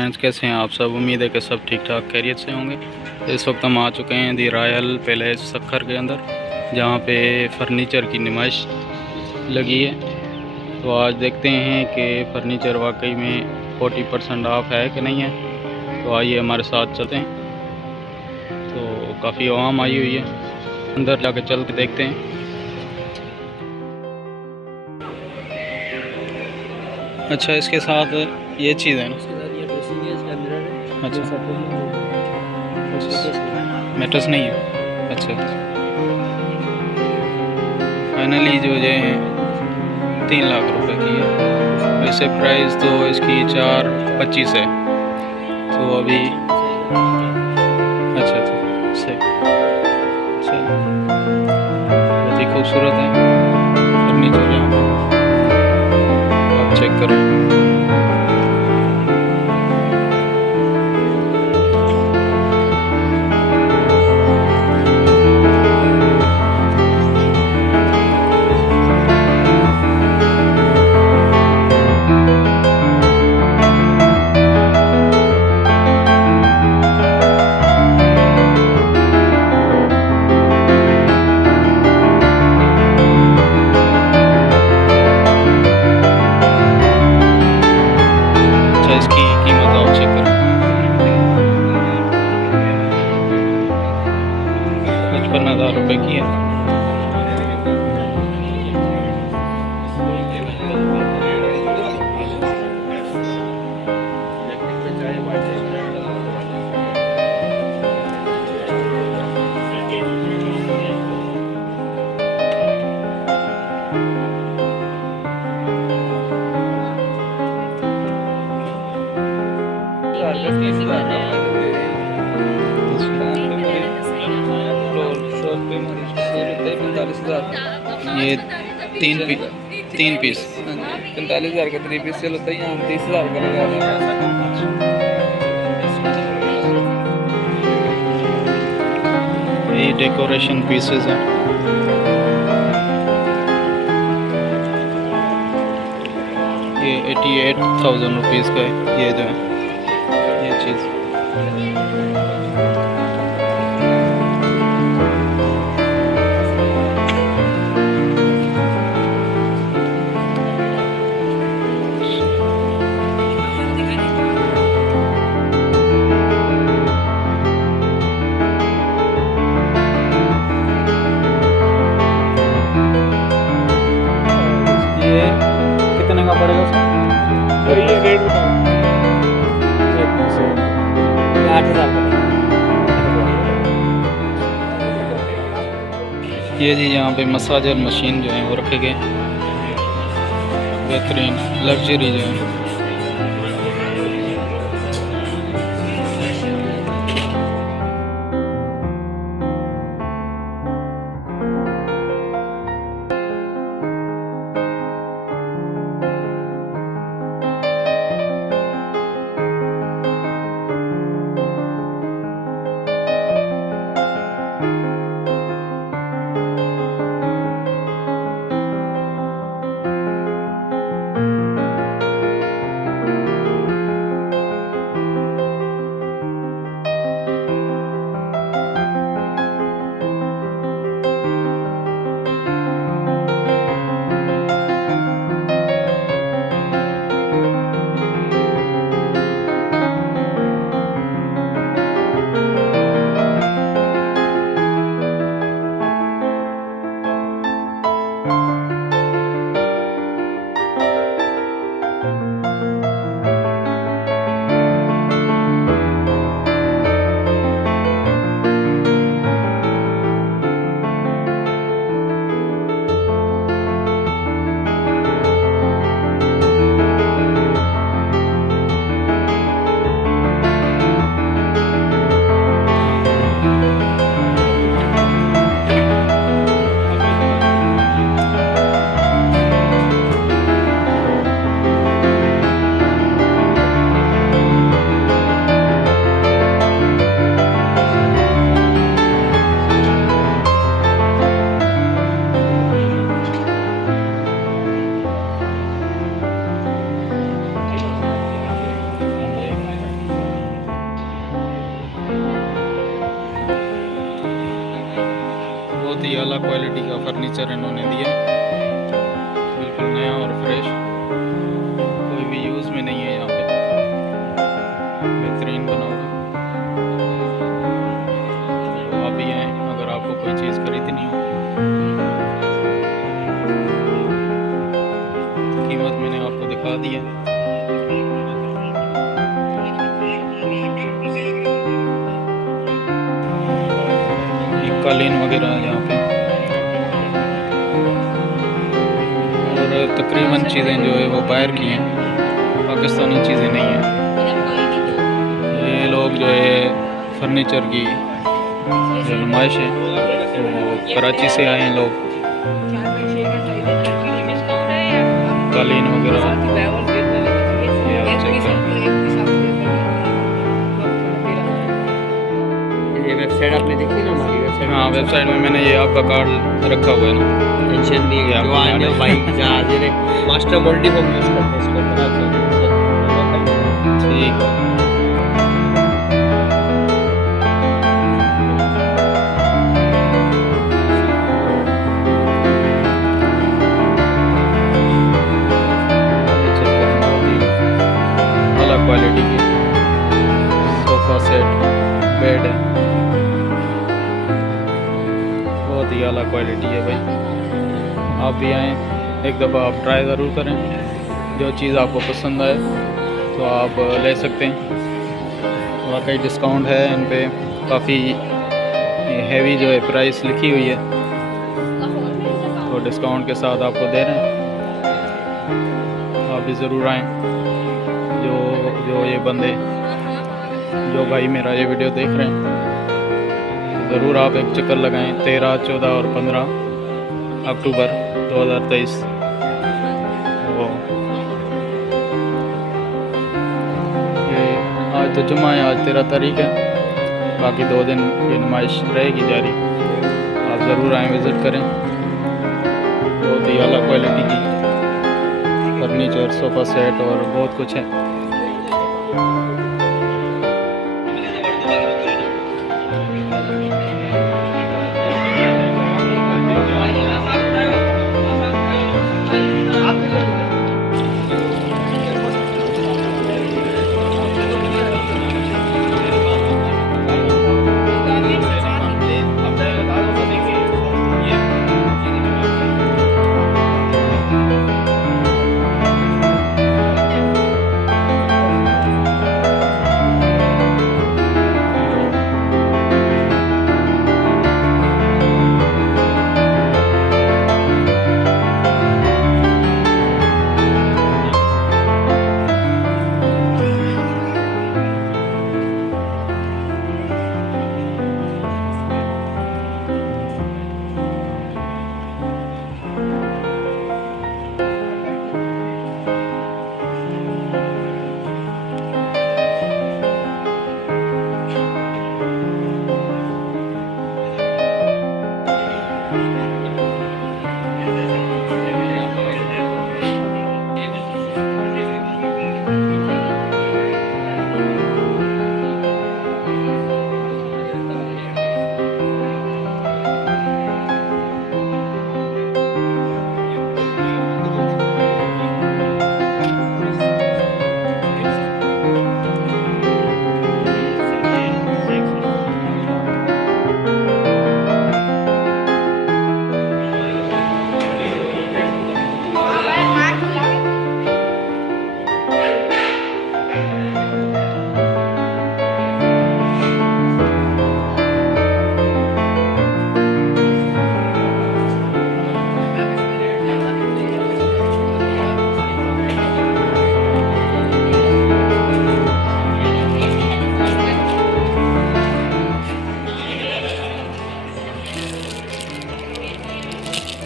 Friends, कैसे हैं आप सब। उम्मीद है कि सब ठीक ठाक खैरियत से होंगे। इस वक्त हम आ चुके हैं दी रॉयल पैलेस सक्खर के अंदर, जहां पे फर्नीचर की नुमाइश लगी है। तो आज देखते हैं कि फ़र्नीचर वाकई में 40% ऑफ है कि नहीं है। तो आइए हमारे साथ चलते हैं। तो काफ़ी आवाम आई हुई है, अंदर जाके चल के देखते हैं। अच्छा, इसके साथ ये चीज़ है ना। अच्छा, मैट्रेस नहीं है। अच्छा, फाइनली जो है 3 लाख रुपए की है। वैसे प्राइस तो इसकी 4.25 है। तो अभी अच्छा अच्छा सही, चलो बहुत ही खूबसूरत है फर्नीचर। यहाँ पे आप चेक करें। इसकी कीमत आप चेक करें, 55,000 रुपये की है। ये तीन पीस 45,000 का 3 पीस चलता है। यहाँ 30,000 का लगा। ये डेकोरेशन पीसेस हैं। ये 88,000 रुपीज़ का है। ये जो है ये चीज़। ये कितने का पड़ेगा सर? और ये रेट बताओ। 8,000 का। ये जी यहाँ पे मसाजर मशीन जो है वो रखे गए, बेहतरीन लग्जरी जो है। फर्नीचर इन्होंने दिया, बिल्कुल नया और फ्रेश, कोई भी यूज़ में नहीं है यहाँ पे, बेहतरीन बना हुआ। तो आप भी आएँ अगर आपको कोई चीज़ खरीदनी हो। कीमत मैंने आपको दिखा दी है। कालीन वगैरह है यहाँ पे, और तकरीबन चीज़ें जो है वो बाहर की हैं, पाकिस्तानी चीज़ें नहीं हैं। ये लोग जो है फर्नीचर की जो नुमाइश है वो कराची से आए हैं लोग, कालीन वगैरह ये आप चेक करें। ये वेबसाइट आपने देखी ना हमारी वेबसाइट? हाँ, वेबसाइट में मैंने ये आपका कार्ड रखा हुआ है ना, टेंशन नहीं है, जो आने भाई हाजिर है। मास्टर मल्टी फॉर्म यूज़ करते हैं इसको, बड़ा ठीक है। अलग क्वालिटी के सोफ़ा सेट, बेड है, बहुत ही अलग क्वालिटी है भाई। आप भी आएँ, एक दफ़ा आप ट्राई ज़रूर करें, जो चीज़ आपको पसंद आए तो आप ले सकते हैं। वाकई डिस्काउंट है इन पे, काफ़ी हैवी जो है प्राइस लिखी हुई है, तो डिस्काउंट के साथ आपको दे रहे हैं। आप भी ज़रूर आएँ, जो ये बंदे, जो भाई मेरा ये वीडियो देख रहे हैं, ज़रूर आप एक चक्कर लगाएं। 13, 14 और 15 अक्टूबर 2023। ये आज तो जुम्मा है, आज 13 तारीख है, बाकी 2 दिन ये नुमाइश रहेगी जारी। आप ज़रूर आएँ, विज़िट करें। बहुत ही अलग क्वालिटी की फर्नीचर, सोफ़ा सेट और बहुत कुछ है।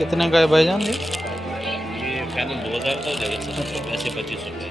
कितने का है भाईजान? ये फाइनल 2000 का हो जाएगा, 2500 रुपये।